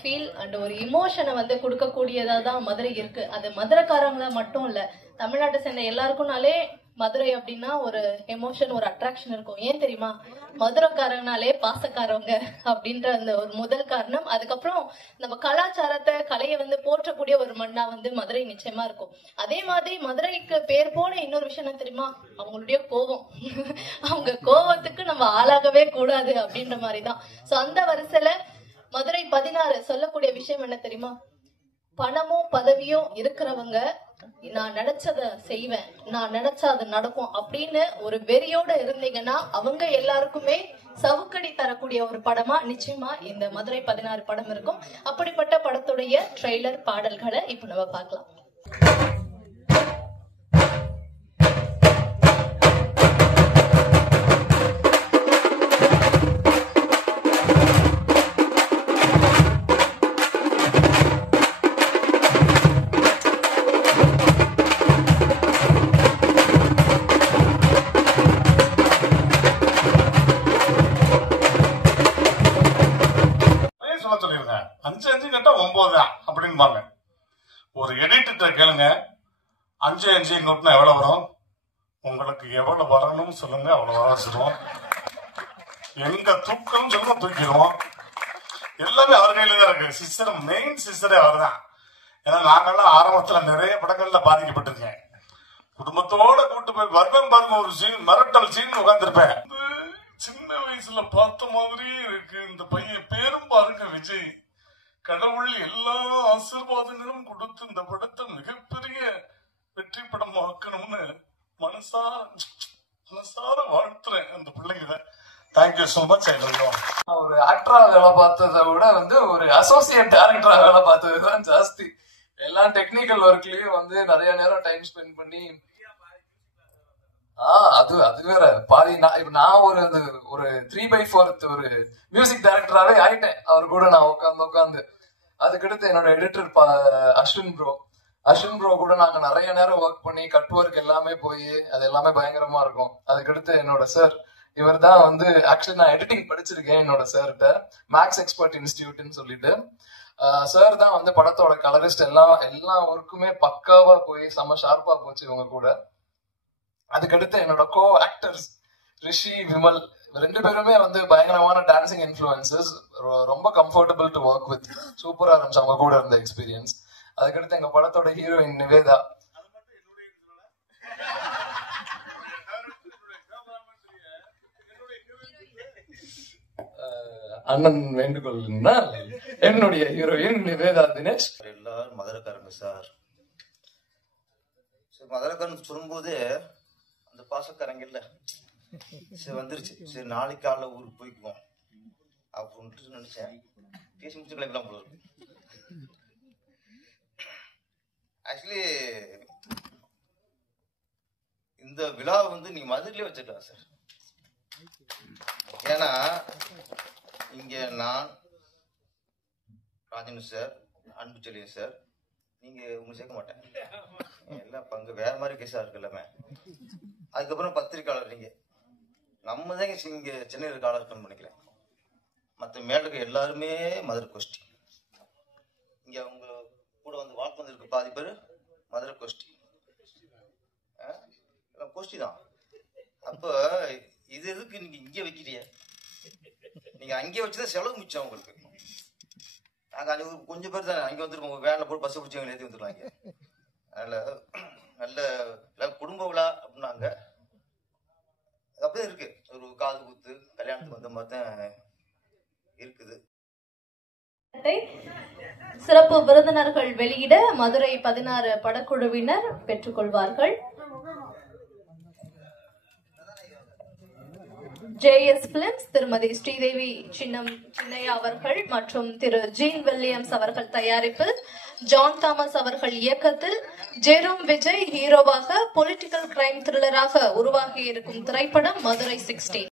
Feel and ஒரு இமோஷனை வந்து கொடுக்கக்கூடியதா தான் மதுரை இருக்கு. அது மதுரைக்காரங்கள மட்டும் இல்ல, தமிழ்நாட்டை சேர்ந்த எல்லாருக்கும்னாலே மதுரை அப்படின்னா ஒரு எமோஷன், ஒரு அட்ராக்ஷன் இருக்கும். ஏன் தெரியுமா? மதுரைக்காரங்கனாலே பாசக்காரவங்க அப்படின்ற அந்த ஒரு முதல் காரணம். அதுக்கப்புறம் நம்ம கலாச்சாரத்தை, கலையை வந்து போற்றக்கூடிய ஒரு மண்ணா வந்து மதுரை நிச்சயமா இருக்கும். அதே மாதிரி மதுரைக்கு பேர் போன இன்னொரு விஷயம் என்ன தெரியுமா? அவங்களுடைய கோவம். அவங்க கோவத்துக்கு நம்ம ஆளாகவே கூடாது அப்படின்ற மாதிரிதான். சோ அந்த வரிசையில மதுரை 16 சொல்லக்கூடிய விஷயம் என்ன தெரியுமா? பணமும் பதவியும் இருக்கிறவங்க நான் நினைச்சத செய்வேன், நான் நினைச்சா அது நடக்கும் அப்படின்னு ஒரு வெறியோட இருந்தீங்கன்னா அவங்க எல்லாருக்குமே சவுக்கடி தரக்கூடிய ஒரு படமா நிச்சயமா இந்த மதுரை 16 படம் இருக்கும். அப்படிப்பட்ட படத்துடைய ட்ரெய்லர் பாடல்களை இப்ப நம்ம பார்க்கலாம். சொல்லிருங்க 5 கேட்டா 9 அப்படின்பாங்க. ஒரு எடிட்டர் கேளுங்க, 5 நோட்னா எவ்வளவு வரும், உங்களுக்கு எவ்வளவு வரணும்னு சொல்லுங்க, அவ்வளவு வச்சிருவோம். எங்க தூக்கம் சொல்லுங்க, தூக்கிடுவோம். எல்லாமே அவர் கையில தான் இருக்கு. சிஸ்டர், மெயின் சிஸ்டரே அவர் தான். ஏன்னா நாங்கெல்லாம் ஆரம்பத்துல நிறைய படங்கள்ல பாதிக்கப்பட்டிருக்கேன். குடும்பத்தோட கூட்டு போய் வருவேன் பாருங்க, ஒரு சீன், மிரட்டல் சீன் உட்கார்ந்துருப்பேன். சின்ன வயசுல பார்த்த மாதிரியே இருக்கு. இந்த பையன் பேரும் பாருங்க, விஜய். கடவுள் எல்லா ஆசீர்வாதங்களும் கொடுத்து இந்த படத்தை மிகப்பெரிய வெற்றி படம் ஆக்கணும்னு மனசார வாழ்த்துறேன் அந்த பிள்ளைங்க. Thank you so much. ஒரு ஆக்டரா வேலை பார்த்ததை விட வந்து ஒரு அசோசியேட் டைரக்டரா வேலை பார்த்ததுதான் ஜாஸ்தி. எல்லா டெக்னிக்கல் ஒர்க்லயும் வந்து நிறைய நேரம் டைம் ஸ்பெண்ட் பண்ணி அது வேற பாதி. நான் ஒரு 3/4 ஒரு மியூசிக் டைரக்டராவே ஆயிட்டேன் அவர் கூட நான் உட்காந்து. அதுக்கடுத்து என்னோட எடிட்டர் அஸ்வின் ப்ரோ கூட நாங்க நிறைய நேரம் ஒர்க் பண்ணி கட் ஒர்க் எல்லாமே போய் அது எல்லாமே பயங்கரமா இருக்கும். அதுக்கடுத்து என்னோட சார், இவர் தான் வந்து ஆக்சுவலி நான் எடிட்டிங் படிச்சிருக்கேன் என்னோட சார்கிட்ட, மேக்ஸ் எக்ஸ்பர்ட் இன்ஸ்டிடியூட்னு சொல்லிட்டு. சார் தான் வந்து படத்தோட கலரிஸ்ட். எல்லா ஒர்க்குமே பக்காவா போய் செம்ம ஷார்ப்பா போச்சு இவங்க கூட. அதுக்கடுத்து என்னோட கோ ஆக்டர்ஸ் ரிஷி, விமல், 2 பேருமே வந்து பயங்கரமான டான்சிங் இன்ஃப்ளூயன்சஸ். ரொம்ப கம்ஃபர்டபுள் டு ஒர்க் வித். சூப்பரா இருந்துச்சு அவங்க கூட இருந்த எக்ஸ்பீரியன்ஸ். அதுக்கடுத்து எங்க படத்தோட ஹீரோயின் நிவேதா. அண்ணன் வேண்டுகோள்னா என்னுடைய ஹீரோயின் நிவேதா தினேஷ். எல்லாரும் மதுரைக்காரங்க சார். மதுரைக்காரங்க சொல்லும்போது அந்த பாசக்காரங்க இல்ல சரி வந்துருச்சு. சரி நாளைக்கு காலைல ஊருக்கு போய்க்குவோம் அப்படின்ட்டு நினைச்சேன். பேசி முடிச்சு கிளம்பலாம் போல இருக்கு. ஆக்சுவலி இந்த விழாவை வந்து நீங்க மதுரையிலே வச்சுக்கலாம் சார். ஏன்னா இங்க நான், ராஜன் சார், அன்பு செல்லியன் சார், நீங்க உங்க சேர்க்க மாட்டேன். எல்லாம் பங்கு வேற மாதிரி கேஸா இருக்கு எல்லாமே. அதுக்கப்புறம் பத்திரிக்கையாளர் நீங்க, நம்ம தான் இங்க சென்னையில் காலர் இருக்கணும்னு நினைக்கிறேன். மற்ற மேலுக்கு எல்லாருமே மதுரை கோஷ்டி. இங்க அவங்க கூட வந்து வாழ்க்கை வந்திருக்கு பாதி பேர் மதுரை கோஷ்டி. கோஷ்டி தான். அப்ப இது எதுக்கு நீங்க இங்கே வைக்கிறீங்க? நீங்க அங்கே வச்சுதான் செலவு மிச்சம் உங்களுக்கு. நாங்க அது கொஞ்சம் பேர் தான் அங்கே வந்துருக்கோம். வேலை போட்டு பஸ் பிடிச்சி ஏற்றி வந்துடலாம். இங்கே நல்ல குடும்ப விழா அப்படின்னாங்க. அப்படியே இருக்கு. ஒரு காது குத்து கல்யாணத்துக்கு வந்த மாதிரி தான் இருக்குது. சிறப்பு விருந்தினர்கள் வெளியிட மதுரை 16 படக்குழுவினர் பெற்றுக்கொள்வார்கள். JS Films திருமதி ஸ்ரீதேவி சின்னையா அவர்கள் மற்றும் திரு ஜீன் வில்லியம்ஸ் அவர்கள் தயாரிப்பில், ஜான் தாமஸ் அவர்கள் இயக்கத்தில் ஜெரோம் விஜய் ஹீரோவாக பொலிட்டிக்கல் கிரைம் த்ரில்லராக உருவாகி இருக்கும் திரைப்படம் மதுரை 16.